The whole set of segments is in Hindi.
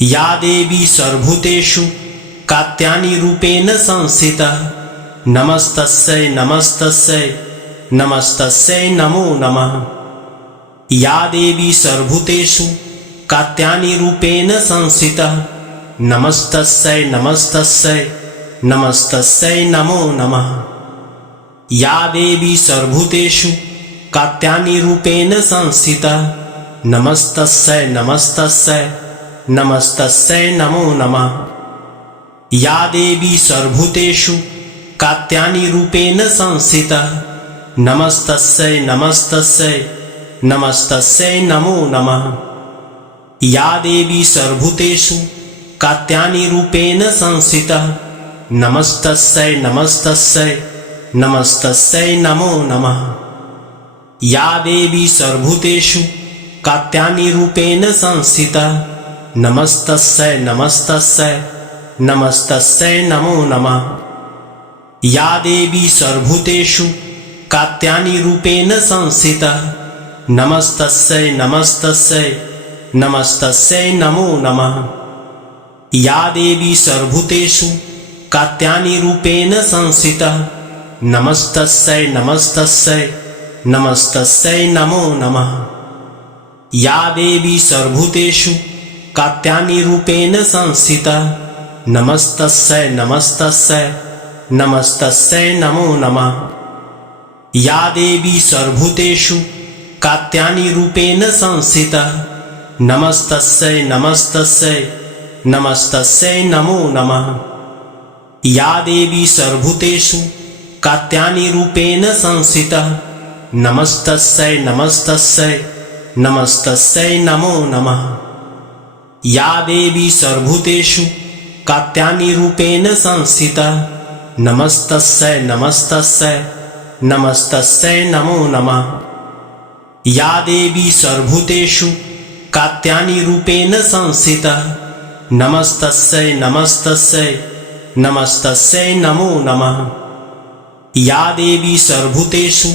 या देवी सर्वभूतेषु कात्यायनी रूपेण संस्थिता नमस्तस्यै नमस्तस्यै नमस्तस्यै नमो नमः। या देवी सर्वभूतेषु कात्यायनी रूपेण संस्थिता नमस्तस्यै नमस्तस्यै नमस्तस्यै नमो नमः। या देवी सर्वभूतेषु कात्यायनी रूपेण संस्थिता नमस्तस्यै नमस्तस्यै नमस्तस्यै नमो नमः। या देवी सर्वभूतेषु कात्यायनी रूपेण संस्थिता नमस्तस्यै नमस्तस्यै नमस्तस्यै नमो नमः। या देवी सर्वभूतेषु कात्यायनी रूपेण संस्थिता नमस्तस्यै नमस्तस्यै नमस्तस्यै नमो नमः। या देवी सर्वभूतेषु कात्यायनी रूपेण संस्थिता नमस्तस्यै नमस्तस्यै नमस्तस्यै नमो नमः। या देवी सर्वभूतेषु कात्यायनी रूपेण संस्थिता नमस्तस्यै नमस्तस्यै नमस्तस्यै नमो नमः। या देवी सर्वभूतेषु कात्यायनी रूपेण संस्थिता नमस्तस्यै नमस्तस्यै नमस्तस्यै नमो नमः। या देवी सर्वभूतेषु कात्यायनी रूपेण संस्थिता नमस्तस्यै नमस्तस्यै नमस्तस्यै नमो नमः। या देवी सर्वभूतेषु कात्यायनी रूपेण संस्थिता नमस्तस्यै नमस्तस्यै नमस्तस्यै नमो नमः। या देवी सर्वभूतेषु कात्यायनी रूपेण संस्थिता नमस्तस्यै नमस्तस्यै नमस्तस्यै नमो नमः। या देवी सर्वभूतेषु कात्यायनी रूपेण संस्थिता नमस्तस्यै नमस्तस्यै नमस्तस्यै नमो नमः। या देवी सर्वभूतेषु कात्यायनी रूपेण संस्थिता नमस्तस्यै नमस्तस्यै नमस्तस्यै नमो नमः। या देवी सर्वभूतेषु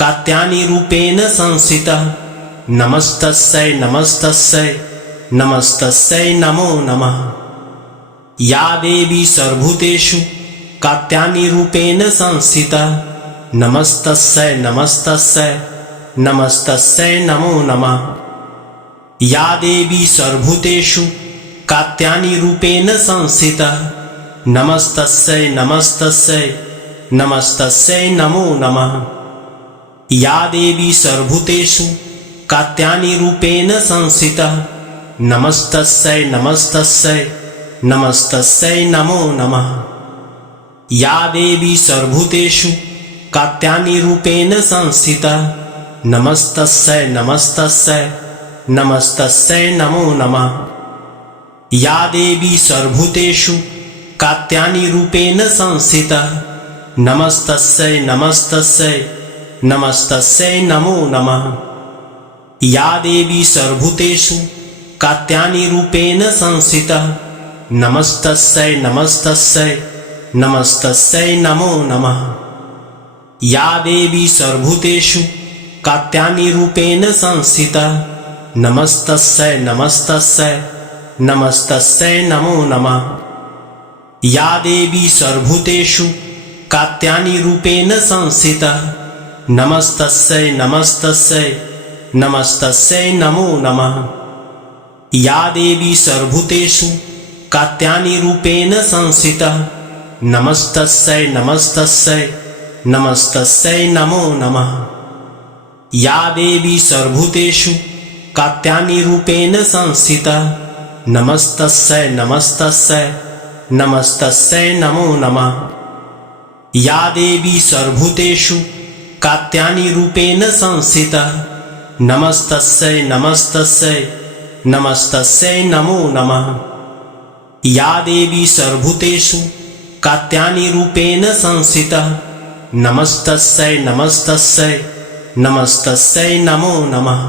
कात्यायनी रूपेण संस्थिता नमस्तस्यै नमस्तस्यै नमस्तस्यै नमो नमः। या देवी सर्वभूतेषु कात्यायनी रूपेण संस्थिता नमस्तस्यै नमस्तस्यै नमस्तस्यै नमो नमः। या देवी सर्वभूतेषु कात्यायनी रूपेण संस्थिता नमस्तस्यै नमस्तस्यै नमस्तस्यै नमो नमः। या देवी सर्वभूतेषु कात्यायनी रूपेण संस्थिता नमस्तस्यै नमस्तस्यै नमस्तस्यै नमो नमः। या देवी सर्वभूतेषु कात्यायनी रूपेण संस्थिता नमस्तस्यै नमस्तस्यै नमस्तस्यै नमो नमः। या देवी सर्वभूतेषु कात्यायनी रूपेण संस्थिता नमस्तस्यै नमस्तस्यै नमस्तस्यै नमो नमः। या देवी सर्वभूतेषु कात्यायनी रूपेण संस्थिता नमस्तस्यै नमस्तस्यै नमस्तस्यै नमो नमः। या देवी सर्वभूतेषु कात्यायनी रूपेण संस्थिता नमस्तस्यै नमस्तस्यै नमस्तस्यै नमो नमः। या देवी सर्वभूतेषु कात्यायनी रूपेण संस्थिता नमस्तस्यै नमस्तस्यै नमस्तस्यै नमो नमः। या देवी सर्वभूतेषु कात्यायनी रूपेण संस्थिता नमस्तस्यै नमस्तस्यै नमस्तस्यै नमो नमः। या देवी सर्वभूतेषु कात्यायनी रूपेण संस्थिता नमस्तस्यै नमस्तस्यै नमस्तस्यै नमो नमः। या देवी सर्वभूतेषु कात्यायनी रूपेण संस्थिता नमस्तस्यै नमस्तस्यै नमस्तस्यै नमो नमः। या देवी सर्वभूतेषु कात्यायनी रूपेण संस्थिता नमस्तस्यै नमस्तस्यै नमस्तस्यै नमो नमः।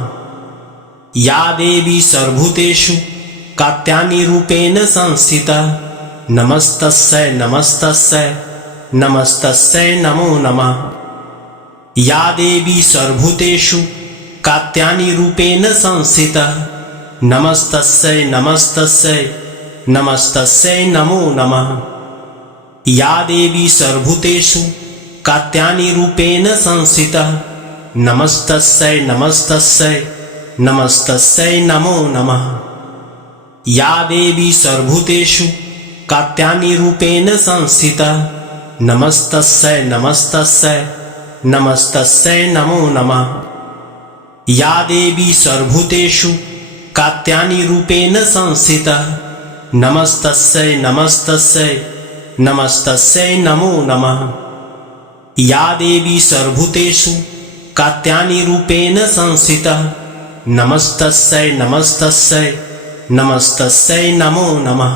या देवी सर्वभूतेषु कात्यायनी रूपेण संस्थिता नमस्तस्यै नमस्तस्यै नमस्तस्यै नमो नमः। या देवी सर्वभूतेषु कात्यायनी रूपेण संस्थिता नमस्तस्यै नमस्तस्यै नमस्तस्यै नमो नमः। या देवी सर्वभूतेषु कात्यायनी रूपेण संस्थिता नमस्तस्यै नमस्तस्यै नमस्तस्यै नमो नमः। या देवी सर्वभूतेषु कात्यायनी रूपेण संस्थिता नमस्तस्यै नमस्तस्यै नमस्तस्यै नमो नमः। या देवी सर्वभूतेषु कात्यायनी रूपेण संस्थिता नमस्तस्यै नमस्तस्यै नमस्तस्यै नमो नमः। या देवी सर्वभूतेषु कात्यायनी रूपेण संस्थिता नमस्तस्यै नमस्तस्यै नमस्तस्यै नमो नमः।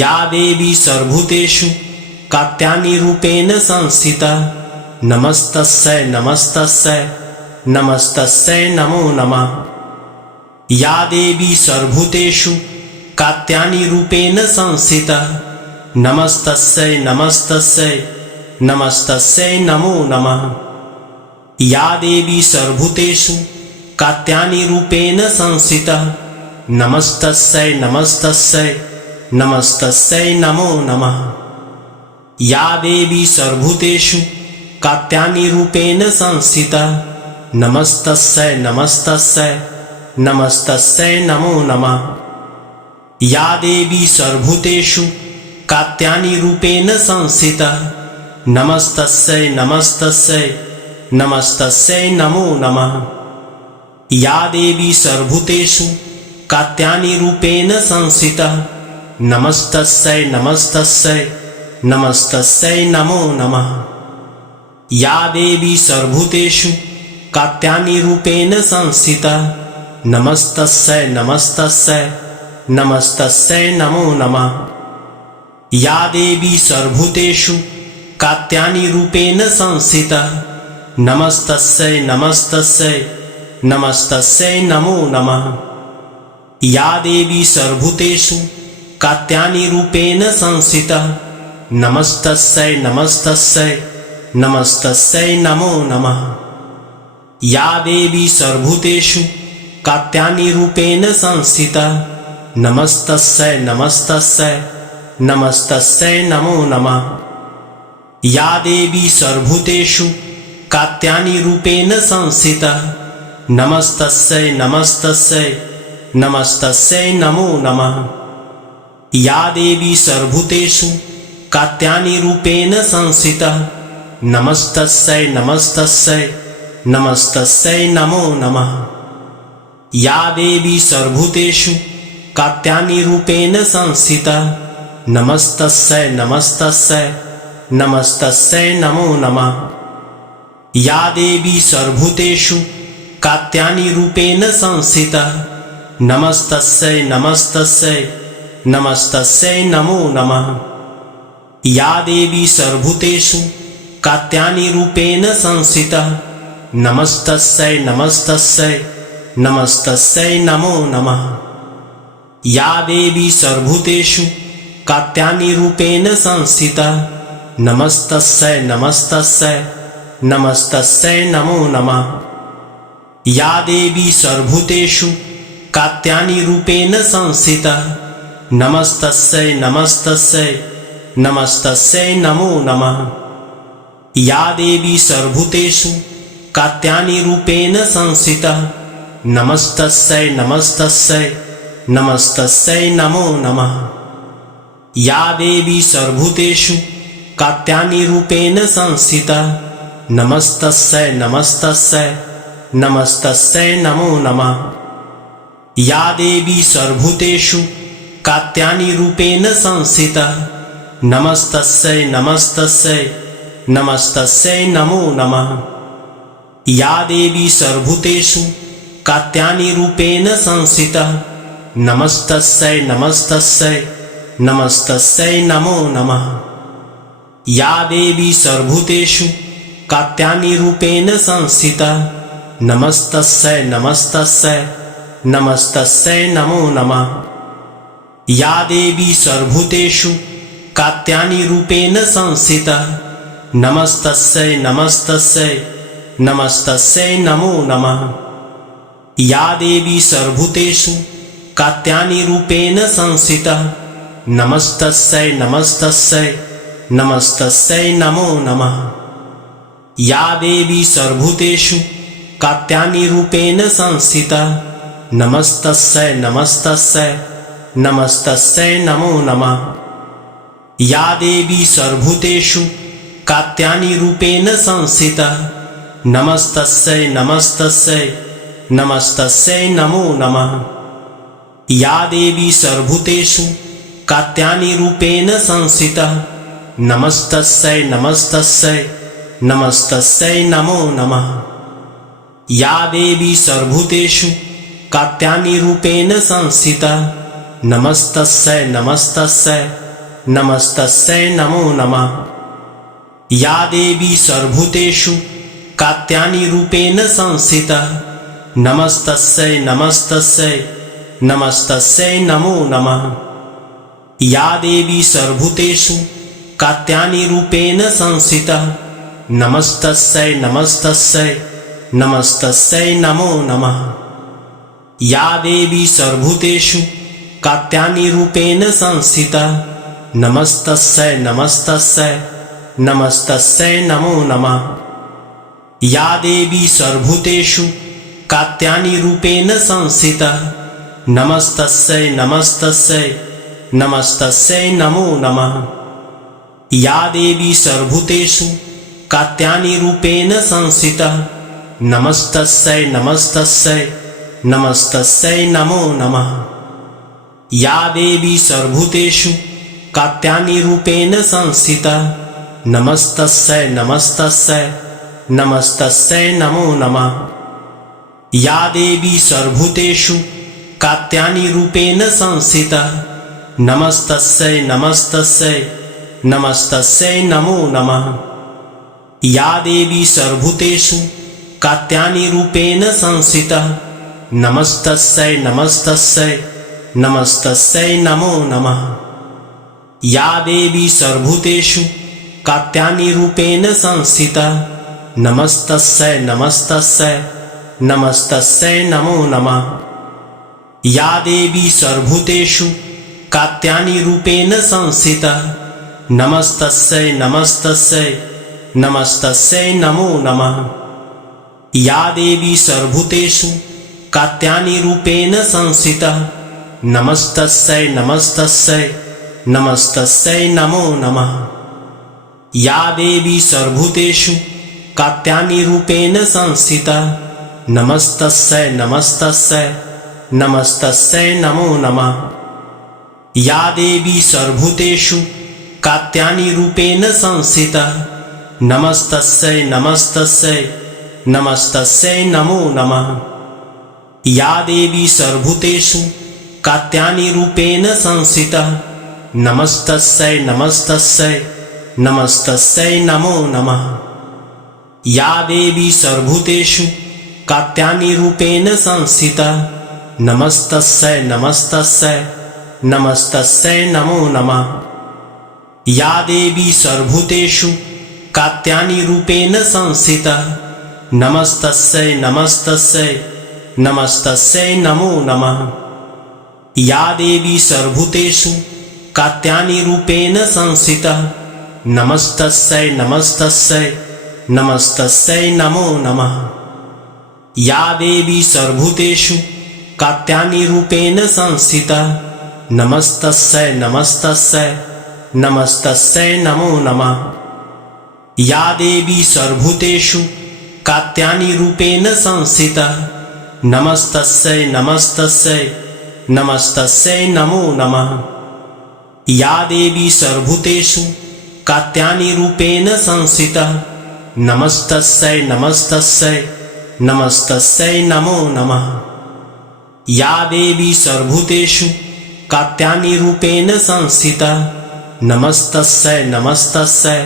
या देवी सर्वभूतेषु कात्यायनी रूपेण संस्थिता नमस्तस्यै नमस्तस्यै नमस्तस्यै नमो नमः। या देवी सर्वभूतेषु कात्यायनी रूपेण संस्थिता नमस्तस्यै नमस्तस्यै नमस्तस्यै नमो नमः। या देवी सर्वभूतेषु कात्यायनी रूपेण संस्थिता नमस्तस्यै नमस्तस्यै नमस्तस्यै नमो नमः। या देवी सर्वभूतेषु कात्यायनी रूपेण संस्थिता नमस्तस्यै नमस्तस्यै नमस्तस्यै नमो नमः। या देवी सर्वभूतेषु कात्यायनी रूपेण संस्थिता नमस्तस्यै नमस्तस्यै नमस्तस्यै नमो नमः। या देवी सर्वभूतेषु कात्यायनी रूपेण संस्थिता नमस्तस्यै नमस्तस्यै नमस्तस्यै नमो नमः। या देवी सर्वभूतेषु कात्यायनी रूपेण संस्थिता नमस्तस्यै नमस्तस्यै नमस्तस्यै नमो नमः। या देवी सर्वभूतेषु कात्यायनी रूपेण संस्थिता नमस्तस्यै नमस्तस्यै नमस्तस्यै नमो नमः। या देवी सर्वभूतेषु कात्यायनी रूपेण संस्थिता नमस्तस्यै नमस्तस्यै नमस्तस्यै नमो नमः। या देवी सर्वभूतेषु कात्यायनी रूपेण संस्थिता नमस्तस्यै नमस्तस्यै नमस्तस्यै नमो नमः। या देवी सर्वभूतेषु कात्यायनी रूपेण संस्थिता नमस्तस्यै नमस्तस्यै नमस्तस्यै नमो नमः। या देवी सर्वभूतेषु कात्यायनी रूपेण संस्थिता नमस्तस्यै नमस्तस्यै नमस्तस्यै नमो नमः। या देवी सर्वभूतेषु कात्यायनी रूपेण संस्थिता नमस्तस्यै नमस्तस्यै नमस्तस्यै नमो नमः। या देवी सर्वभूतेषु कात्यायनी रूपेण संस्थिता नमस्तस्यै नमस्तस्यै नमस्तस्यै नमो नमः। या देवी सर्वभूतेषु कात्यायनी रूपेण संस्थिता नमस्तस्यै नमस्तस्यै नमस्तस्यै नमो नमः। या देवी सर्वभूतेषु कात्यायनी रूपेण संस्थिता नमस्तस्यै नमस्तस्यै नमस्तस्यै नमो नमः। या देवी सर्वभूतेषु कात्यायनी रूपेण संस्थिता नमस्तस्यै नमस्तस्यै नमस्तस्यै नमो नमः। या देवी सर्वभूतेषु कात्यायनी रूपेण संस्थिता नमस्तस्यै नमस्तस्यै नमस्तस्यै नमो नमः। या देवी सर्वभूतेषु कात्यायनी रूपेण संस्थिता नमस्तस्यै नमस्तस्यै नमस्तस्यै नमो नमः। या देवी सर्वभूतेषु कात्यायनी रूपेण संस्थिता नमस्तस्यै नमस्तस्यै नमस्तस्यै नमो नमः। या देवी सर्वभूतेषु कात्यायनी रूपेण संस्थिता नमस्तस्यै नमस्तस्यै नमस्तस्यै नमो नमः। या देवी सर्वभूतेषु कात्यायनी रूपेण संस्थिता नमस्तस्यै नमस्तस्यै नमस्तस्यै नमो नमः। या देवी सर्वभूतेषु कात्यायनी रूपेण संस्थिता नमस्तस्यै नमस्तस्यै नमस्तस्यै नमो नमः। या देवी सर्वभूतेषु कात्यायनी रूपेण संस्थिता नमस्तस्यै नमस्तस्यै नमस्तस्यै नमो नमः। या देवी सर्वभूतेषु कात्यायनी रूपेण संस्थिता नमस्तस्यै नमस्तस्यै नमस्तस्यै नमो नमः। या देवी सर्वभूतेषु कात्यायनी रूपेण संस्थिता नमस्तस्यै नमस्तस्यै नमस्तस्यै नमो नमः। या देवी सर्वभूतेषु कात्यायनी रूपेण संस्थिता नमस्तस्यै नमस्तस्यै नमस्तस्यै नमो नमः। या देवी सर्वभूतेषु कात्यायनी रूपेण संस्थिता नमस्तस्यै नमस्तस्यै नमस्तस्यै नमो नमः। या देवी सर्वभूतेषु कात्यायनी रूपेण संस्थिता नमस्तस्यै नमस्तस्यै नमस्तस्यै नमो नमः। या देवी सर्वभूतेषु कात्यायनी रूपेण संस्थिता नमस्तस्यै नमस्तस्यै नमस्तस्यै नमो नमः। या देवी सर्वभूतेषु कात्यायनी रूपेण संस्थिता नमस्तस्यै नमस्तस्यै नमस्तस्यै नमो नमः। या देवी सर्वभूतेषु कात्यायनी रूपेण संस्थिता नमस्तस्यै नमस्तस्यै नमस्तस्यै नमो नमः। या देवी सर्वभूतेषु कात्यायनी रूपेण संस्थिता नमस्तस्यै नमस्तस्यै नमस्तस्यै नमो नमः। या देवी सर्वभूतेषु कात्यायनी रूपेण संस्थिता नमस्तस्यै नमस्तस्यै नमस्तस्यै नमो नमः। या देवी सर्वभूतेषु कात्यायनी रूपेण संस्थिता नमस्तस्यै नमस्तस्यै नमस्तस्यै नमो नमः। या देवी सर्वभूतेषु कात्यायनी रूपेण संस्थिता नमस्तस्यै नमस्तस्यै नमस्तस्यै नमो नमः। या देवी सर्वभूतेषु कात्यायनी रूपेण संस्थिता नमस्तस्यै नमस्तस्यै नमस्तस्यै नमो नमः। या देवी सर्वभूतेषु कात्यायनी रूपेण संस्थिता नमस्तस्यै नमस्तस्यै नमस्तस्यै नमो नमः। या देवी सर्वभूतेषु कात्यायनी रूपेण संस्थिता नमस्तस्यै नमस्तस्यै नमस्तस्यै नमो नमः। या देवी सर्वभूतेषु कात्यायनी रूपेण संस्थिता नमस्तस्यै नमस्तस्यै नमस्तस्यै नमो नमः। या देवी सर्वभूतेषु कात्यायनी रूपेण संस्थिता नमस्तस्यै नमस्तस्यै नमस्तस्यै नमो नमः। या देवी सर्वभूतेषु कात्यायनी रूपेण संस्थिता नमस्तस्यै नमस्तस्यै नमस्तस्यै नमो नमः। या देवी सर्वभूतेषु कात्यायनी रूपेण संस्थिता नमस्तस्यै नमस्तस्यै नमस्तस्यै नमो नमः। या देवी सर्वभूतेषु कात्यायनी रूपेण संस्थिता नमस्तस्यै नमस्तस्यै नमस्तस्यै नमो नमः। या देवी सर्वभूतेषु कात्यायनी रूपेण संस्थिता नमस्तस्यै नमस्तस्यै नमस्तस्यै नमो नमः। या देवी सर्वभूतेषु कात्यायनी रूपेण संस्थिता नमस्तस्यै नमस्तस्यै नमस्तस्यै नमो नमः। या देवी सर्वभूतेषु कात्यायनी रूपेण संस्थिता नमस्तस्यै नमस्तस्यै नमस्तस्यै नमो नमः। या देवी सर्वभूतेषु कात्यायनी रूपेण संस्थिता नमस्तस्यै नमस्तस्यै नमस्तस्यै नमो नमः। या देवी सर्वभूतेषु कात्यायनी रूपेण संस्थिता नमस्तस्यै नमस्तस्यै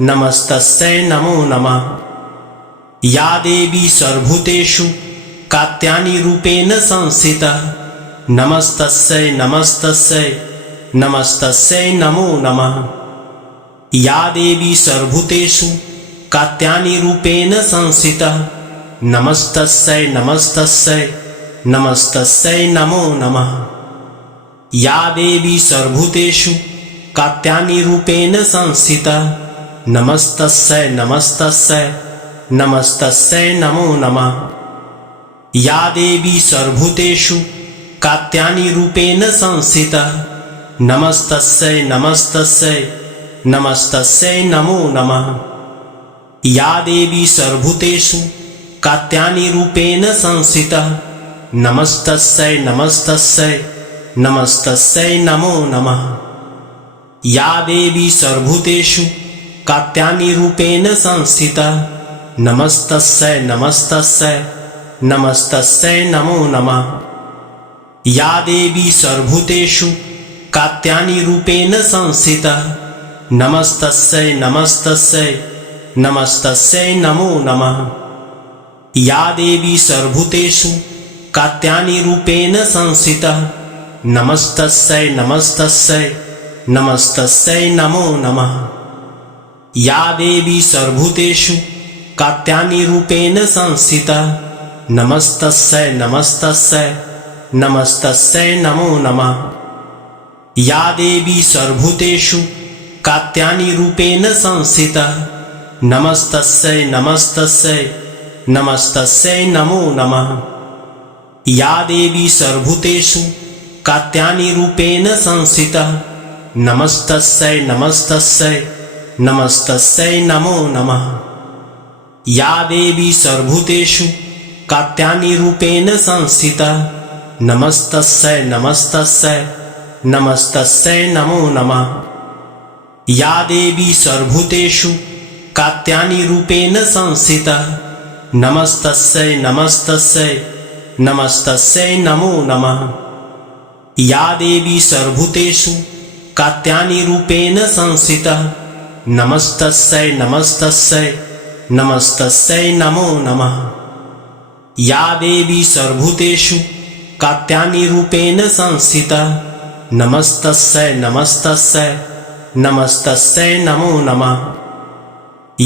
नमस्तस्यै नमो नमः। या देवी सर्वभूतेषु कात्यायनी रूपेण संस्थिता नमस्तस्यै नमस्तस्यै नमस्तस्यै नमो नमः। या देवी सर्वभूतेषु कात्यायनी रूपेण संस्थिता नमस्तस्यै नमस्तस्यै नमस्तस्यै नमो नमः। या देवी सर्वभूतेषु कात्यायनी रूपेण संस्थिता नमस्तस्यै नमस्तस्यै नमस्तस्यै नमो नमः। या देवी सर्वभूतेषु कात्यायनी रूपेण संस्थिता नमस्तस्यै नमस्तस्यै नमस्तस्यै नमो नमः। या देवी सर्वभूतेषु कात्यायनी रूपेण संस्थिता नमस्तस्यै नमस्तस्यै नमस्तस्यै नमो नमः। या देवी सर्वभूतेषु कात्यायनी रूपेण संस्थिता नमस्तस्यै नमस्तस्यै नमस्तस्यै नमो नमः। या देवी सर्वभूतेषु कात्यायनी रूपेण संस्थिता नमस्तस्यै नमस्तस्यै नमस्तस्यै नमो नमः। या देवी सर्वभूतेषु कात्यायनी रूपेण संस्थिता नमस्तस्यै नमस्तस्यै नमस्तस्यै नमो नमः। या देवी सर्वभूतेषु कात्यायनी रूपेण संस्थिता नमस्तस्यै नमस्तस्यै नमस्तस्यै नमो नमः। या देवी सर्वभूतेषु कात्यायनी रूपेण संस्थिता नमस्तस्यै नमस्तस्यै नमस्तस्यै नमो नमः। या देवी सर्वभूतेषु कात्यायनी रूपेण संस्थिता नमस्तस्यै नमस्तस्यै नमस्तस्यै नमो नमः। या देवी सर्वभूतेषु कात्यायनी रूपेण संस्थिता नमस्तस्यै नमस्तस्यै नमस्तस्यै नमो नमः। या देवी सर्वभूतेषु कात्यायनी रूपेण संस्थिता नमस्तस्यै नमस्तस्यै नमस्तस्यै नमो नमः। या देवी सर्वभूतेषु कात्यायनी रूपेण संस्थिता नमस्तस्यै नमस्तस्यै नमस्तस्यै नमो नमः। या देवी सर्वभूतेषु कात्यायनी रूपेण संस्थिता नमस्तस्यै नमस्तस्यै नमस्तस्यै नमो नमः।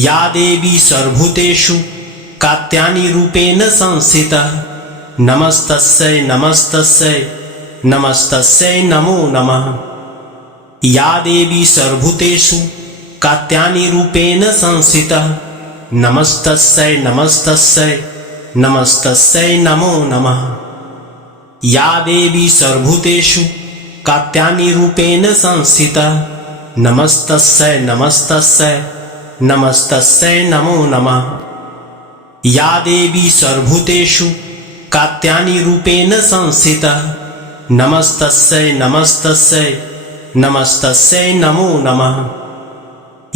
या देवी सर्वभूतेषु कात्यायनी रूपेण संस्थिता नमस्तस्यै नमस्तस्यै नमस्तस्यै नमो नमः। या देवी सर्वभूतेषु कात्यायनी रूपेण संस्थिता नमस्तस्यै नमस्तस्यै नमस्तस्यै नमो नमः। या देवी सर्वभूतेषु कात्यायनी रूपेण संस्थिता नमस्तस्यै नमस्तस्यै नमस्तस्यै नमो नमः। या देवी सर्वभूतेषु कात्यायनी रूपेण संस्थिता नमस्तस्यै नमस्तस्यै नमस्तस्यै नमो नमः।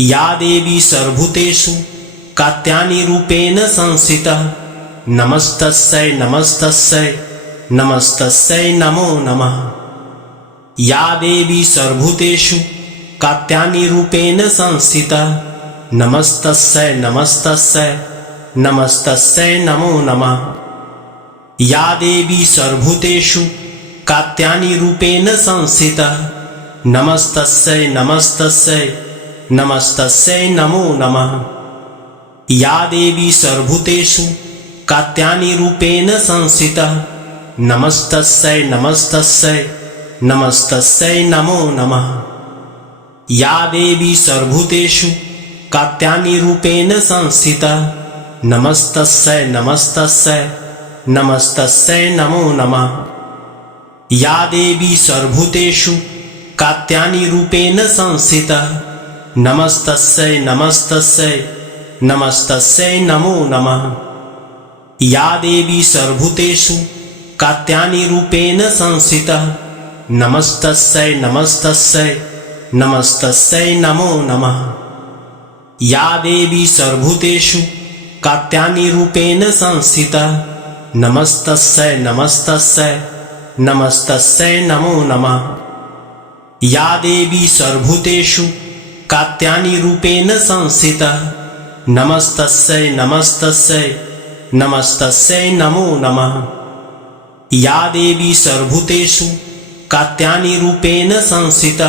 या देवी सर्वभूतेषु कात्यायनी रूपेण संस्थिता नमस्तस्यै नमस्तस्यै नमस्तस्यै नमो नमः। या देवी सर्वभूतेषु कात्यायनी रूपेण संस्थिता नमस्तस्यै नमस्तस्यै नमस्तस्यै नमो नमः। या देवी सर्वभूतेषु कात्यायनी रूपेण संस्थिता नमस्तस्यै नमस्तस्यै नमस्तस्यै नमो नमः। या देवी सर्वभूतेषु कात्यायनी रूपेण संस्थिता नमस्तस्यै नमस्तस्यै नमस्तस्यै नमो नमः। या देवी सर्वभूतेषु कात्यायनी रूपेण संस्थिता नमस्तस्यै नमस्तस्यै नमस्तस्यै नमो नमः। या देवी सर्वभूतेषु कात्यायनी रूपेण संस्थिता नमस्तस्यै नमस्तस्यै नमस्तस्यै नमो नमः। या देवी सर्वभूतेषु कात्यायनी रूपेण संस्थिता नमस्तस्यै नमस्तस्यै नमस्तस्यै नमो नमः। या देवी सर्वभूतेषु कात्यायनी रूपेण संस्थिता नमस्तस्यै नमस्तस्यै नमस्तस्यै नमो नमः। या देवी सर्वभूतेषु कात्यायनी रूपेण संस्थिता नमस्तस्यै नमस्तस्यै नमस्तस्यै नमो नमः। या देवी सर्वभूतेषु कात्यायनी रूपेण संस्थिता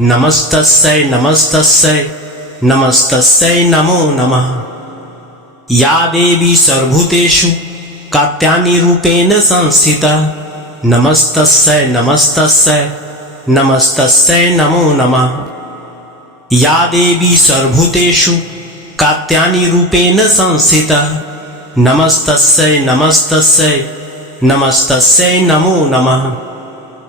नमस्तस्यै नमस्तस्यै नमस्तस्यै नमो नमः। या देवी सर्वभूतेषु कात्यायनी रूपेण संस्थिता नमस्तस्यै नमस्तस्यै नमस्तस्यै नमो नमः। या देवी सर्वभूतेषु कात्यायनी रूपेण संस्थिता नमस्तस्यै नमस्तस्यै नमस्तस्यै नमो नमः।